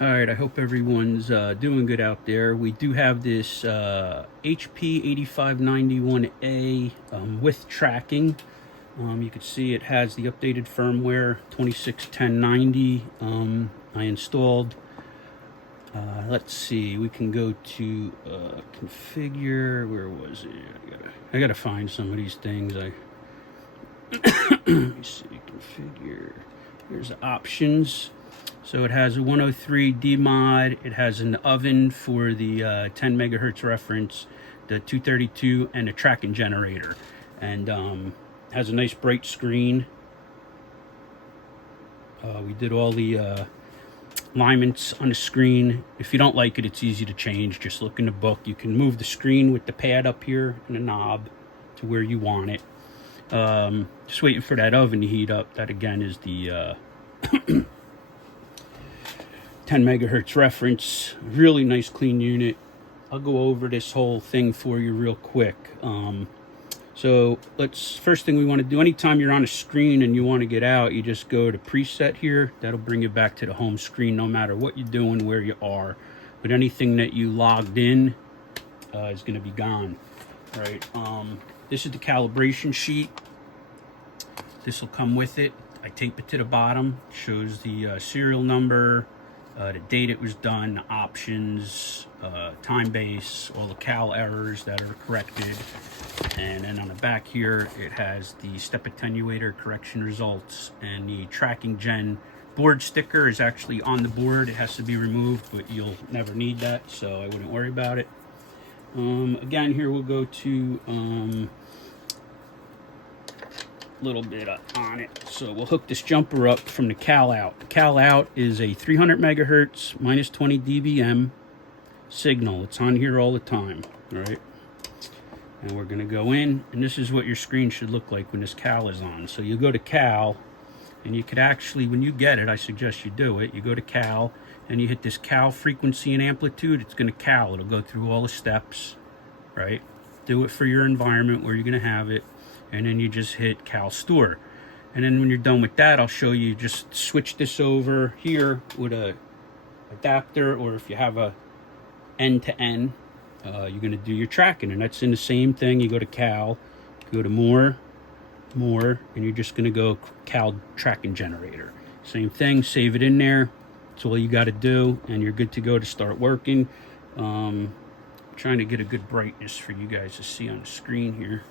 All right, I hope everyone's doing good out there. We do have this HP 8591A with tracking. You can see it has the updated firmware 261090. I installed. Let's see, we can go to configure. Where was it? I gotta find some of these things. Let me see, configure. Here's the options. So it has a 103D mod. It has an oven for the 10 megahertz reference, the 232, and a tracking generator. And has a nice bright screen. We did all the alignments on the screen. If you don't like it, it's easy to change. Just look in the book. You can move the screen with the pad up here and the knob to where you want it. Just waiting for that oven to heat up. That again is the 10 megahertz reference. Really nice clean unit. I'll go over this whole thing for you real quick. So first thing we want to do, anytime you're on a screen and you want to get out, you just go to preset here. That'll bring you back to the home screen no matter what you're doing, where you are. But anything that you logged in is going to be gone. All right. This is the calibration sheet. This will come with it. I tape it to the bottom. Shows the serial number, the date it was done, the options, time base, all the cal errors that are corrected. And then on the back here, it has the step attenuator correction results, and the tracking gen board sticker is actually on the board. It has to be removed, but you'll never need that, so I wouldn't worry about it. Again, here we'll go to a little bit on it. So we'll hook this jumper up from the cal out. The cal out is a 300 megahertz minus 20 dBm signal. It's on here all the time, all right? And we're gonna go in, and this is what your screen should look like when this cal is on. So you go to cal, and you could actually, when you get it, I suggest you do it, you go to cal, and you hit this cal frequency and amplitude. It's gonna cal, it'll go through all the steps, right? Do it for your environment where you're gonna have it, and then you just hit cal store. And then when you're done with that, I'll show you, just switch this over here with a adapter, or if you have a end-to-end, you're going to do your tracking, and that's in the same thing. You go to cal, go to more, and you're just going to go cal tracking generator. Same thing, save it in there. That's all you got to do, and you're good to go to start working. Trying to get a good brightness for you guys to see on the screen here.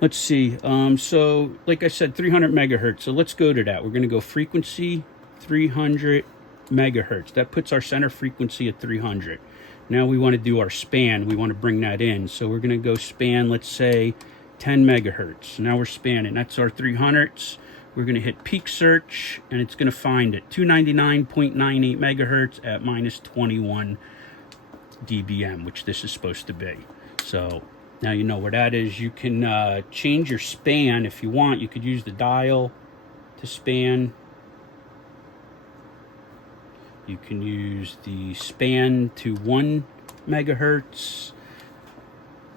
Let's see. So like I said, 300 megahertz. So let's go to that. We're going to go frequency 300 megahertz. That puts our center frequency at 300. Now we want to do our span. We want to bring that in. So we're going to go span, let's say 10 megahertz. Now we're spanning. That's our 300s. We're going to hit peak search, and it's going to find it. 299.98 megahertz at minus 21 dBm, which this is supposed to be. So now you know where that is. You can change your span if you want. You could use the dial to span. You can use the span to 1 megahertz.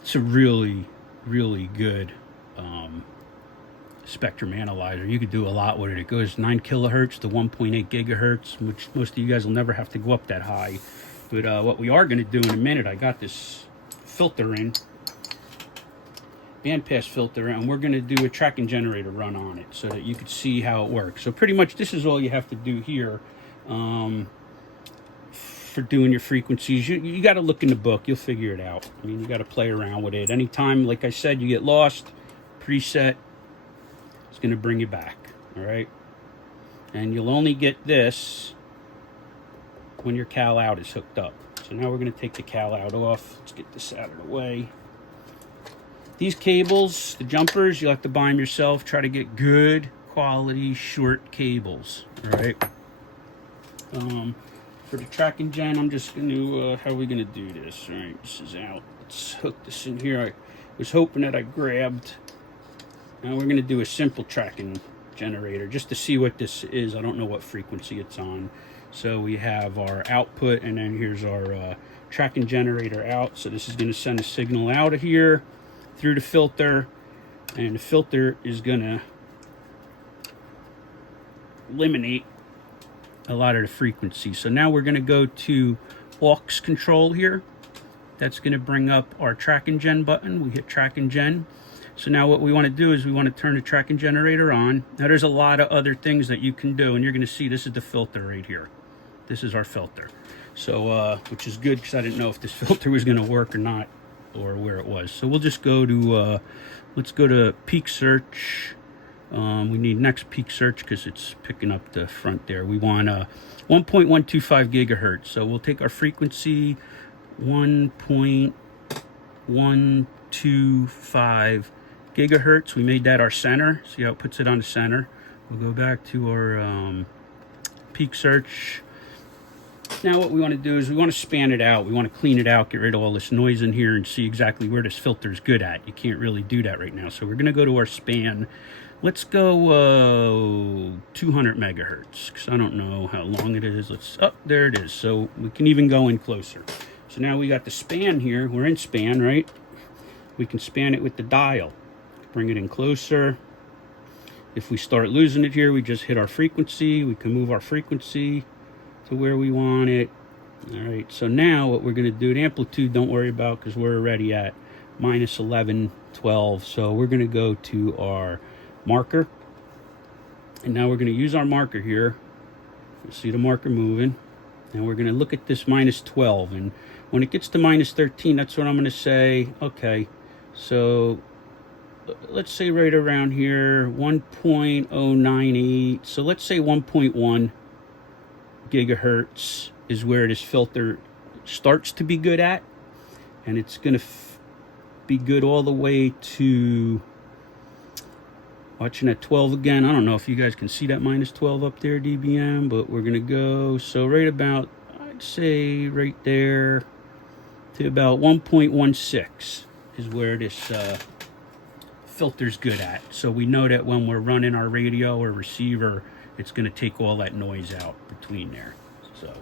It's a really, really good spectrum analyzer. You could do a lot with it. It goes 9 kilohertz to 1.8 gigahertz, which most of you guys will never have to go up that high. But what we are going to do in a minute, I got this filter in, bandpass filter, and we're going to do a tracking generator run on it so that you can see how it works. So pretty much this is all you have to do here. For doing your frequencies, you got to look in the book. You'll figure it out. I mean, you got to play around with it. Anytime, like I said, you get lost, preset, it's going to bring you back. All right, and you'll only get this when your cal out is hooked up. So now we're going to take the cal out off. Let's get this out of the way. These cables, the jumpers, you'll have to buy them yourself. Try to get good quality short cables. All right. For the tracking gen, I'm just going to, how are we going to do this? All right, this is out. Let's hook this in here. I was hoping that I grabbed. Now we're going to do a simple tracking generator just to see what this is. I don't know what frequency it's on. So we have our output, and then here's our tracking generator out. So this is going to send a signal out of here through the filter, and the filter is going to eliminate a lot of the frequency. So now we're going to go to aux control here. That's going to bring up our track and gen button. We hit track and gen. So now what we want to do is we want to turn the track and generator on. Now there's a lot of other things that you can do, and you're going to see this is the filter right here. This is our filter. So, which is good because I didn't know if this filter was going to work or not, or where it was. So we'll just go to, let's go to peak search. We need next peak search because it's picking up the front there. We want 1.125 gigahertz. So we'll take our frequency 1.125 gigahertz. We made that our center. See how it puts it on the center. We'll go back to our peak search. Now what we want to do is we want to span it out. We want to clean it out, get rid of all this noise in here, and see exactly where this filter is good at. You can't really do that right now. So we're going to go to our span. Let's go 200 megahertz, because I don't know how long it is. Oh, there it is. So we can even go in closer. So now we got the span here. We're in span, right? We can span it with the dial. Bring it in closer. If we start losing it here, we just hit our frequency. We can move our frequency to where we want it. All right, so now what we're going to do, the amplitude don't worry about because we're already at minus 11, 12. So we're going to go to our marker. And now we're going to use our marker here. You see the marker moving. And we're going to look at this minus 12. And when it gets to minus 13, that's what I'm going to say. Okay, so let's say right around here, 1.098. So let's say 1.1 gigahertz is where this filter starts to be good at. And it's going to be good all the way to, watching at 12 again. I don't know if you guys can see that minus 12 up there, dBm, but we're going to go, so right about, I'd say right there to about 1.16 is where this filter's good at. So we know that when we're running our radio or receiver, it's going to take all that noise out between there. So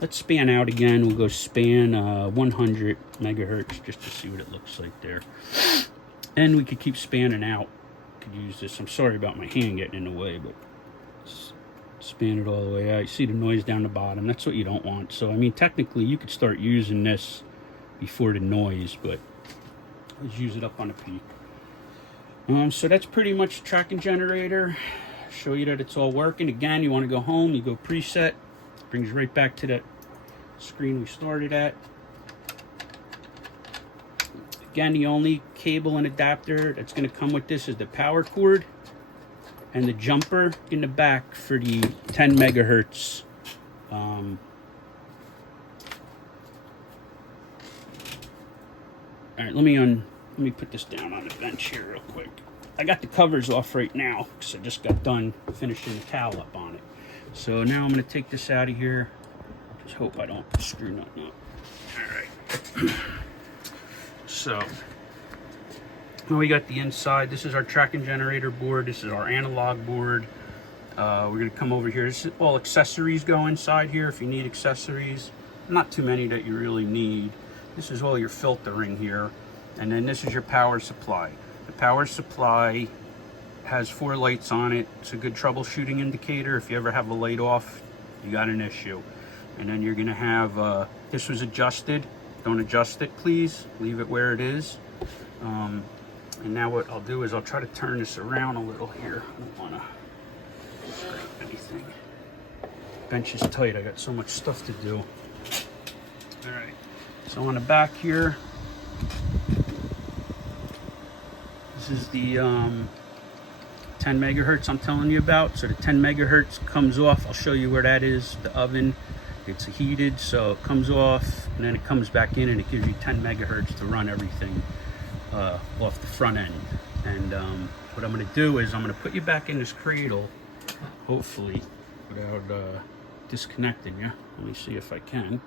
let's span out again. We'll go span 100 megahertz just to see what it looks like there. And we could keep spanning out. Could use this. I'm sorry about my hand getting in the way, but span it all the way out. You see the noise down the bottom. That's what you don't want. So I mean, technically you could start using this before the noise, but let's use it up on the peak. So that's pretty much the tracking generator. Show you that it's all working. Again, you want to go home, you go preset, brings you right back to that screen we started at. Again, the only cable and adapter that's going to come with this is the power cord and the jumper in the back for the 10 megahertz. All right, let me put this down on the bench here real quick. I got the covers off right now because I just got done finishing the cowl up on it. So now I'm going to take this out of here. Just hope I don't screw nothing up. All right. So now we got the inside. This is our tracking generator board. This is our analog board. We're going to come over here. This is all accessories go inside here if you need accessories. Not too many that you really need. This is all your filtering here. And then this is your power supply. The power supply has 4 lights on it. It's a good troubleshooting indicator. If you ever have a light off, you got an issue. And then you're going to have, this was adjusted. Don't adjust it, please. Leave it where it is. And now what I'll do is I'll try to turn this around a little here. I don't want to scrape anything. Bench is tight. I got so much stuff to do. All right. So on the back here, this is the 10 megahertz I'm telling you about. So the 10 megahertz comes off. I'll show you where that is. The oven, it's heated, so it comes off and then it comes back in and it gives you 10 megahertz to run everything off the front end. And what I'm going to do is I'm going to put you back in this cradle, hopefully without disconnecting you. Let me see if I can.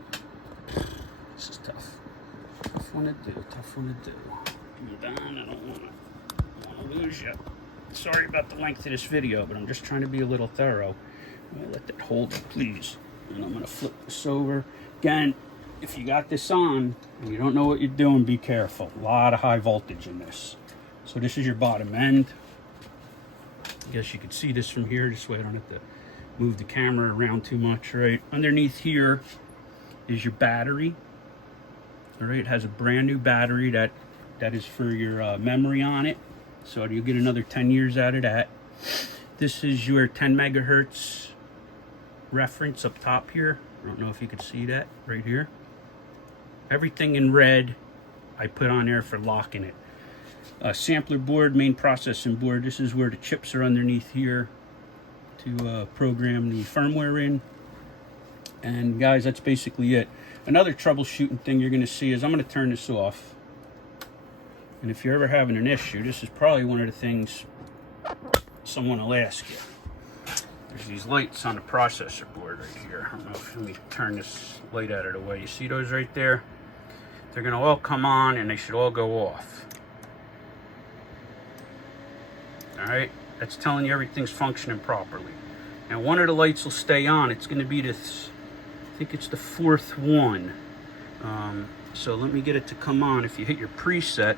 This is tough. Tough one to do. Tough one to do. Give me down. I don't want to lose you. Sorry about the length of this video, but I'm just trying to be a little thorough. I'm going to let that hold, please. And I'm going to flip this over. Again, if you got this on and you don't know what you're doing, be careful. A lot of high voltage in this. So this is your bottom end. I guess you could see this from here. This way I don't have to move the camera around too much, right? Underneath here is your battery. All right, it has a brand new battery that is for your memory on it. So you'll get another 10 years out of that. This is your 10 megahertz reference up top here. I don't know if you can see that right here. Everything in red I put on there for locking it. Sampler board, main processing board. This is where the chips are underneath here to program the firmware in. And guys, that's basically it. Another troubleshooting thing you're going to see is I'm going to turn this off. And if you're ever having an issue, this is probably one of the things someone will ask you. There's these lights on the processor board right here. I don't know if, let me turn this light out of the way. You see those right there? They're going to all come on and they should all go off. All right, that's telling you everything's functioning properly. Now one of the lights will stay on. It's going to be this, I think it's the fourth one. So let me get it to come on. If you hit your preset,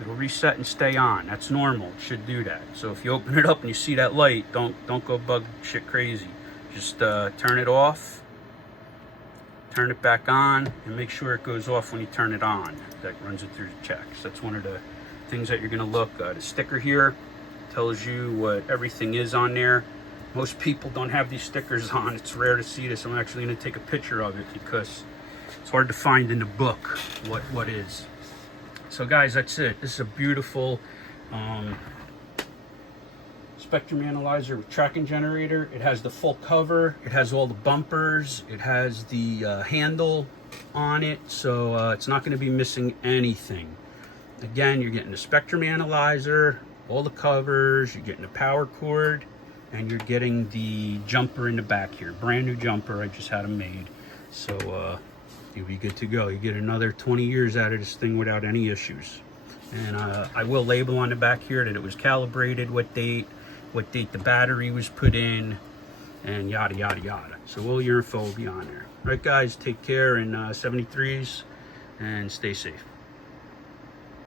it'll reset and stay on. That's normal. It should do that. So if you open it up and you see that light, don't go bug shit crazy. Just turn it off, turn it back on, and make sure it goes off when you turn it on. That runs it through the checks. That's one of the things that you're going to look. The sticker here tells you what everything is on there. Most people don't have these stickers on. It's rare to see this. I'm actually going to take a picture of it because it's hard to find in the book what is. So guys, that's it. This is a beautiful spectrum analyzer with tracking generator. It has the full cover. It has all the bumpers. It has the handle on it. So it's not going to be missing anything. Again, you're getting the spectrum analyzer, all the covers, you're getting the power cord, and you're getting the jumper in the back here. Brand new jumper. I just had them made. So you'll be good to go. You get another 20 years out of this thing without any issues. And I will label on the back here that it was calibrated, what date the battery was put in, and yada, yada, yada. So all your info will be on there. All right, guys, take care in 73s and stay safe.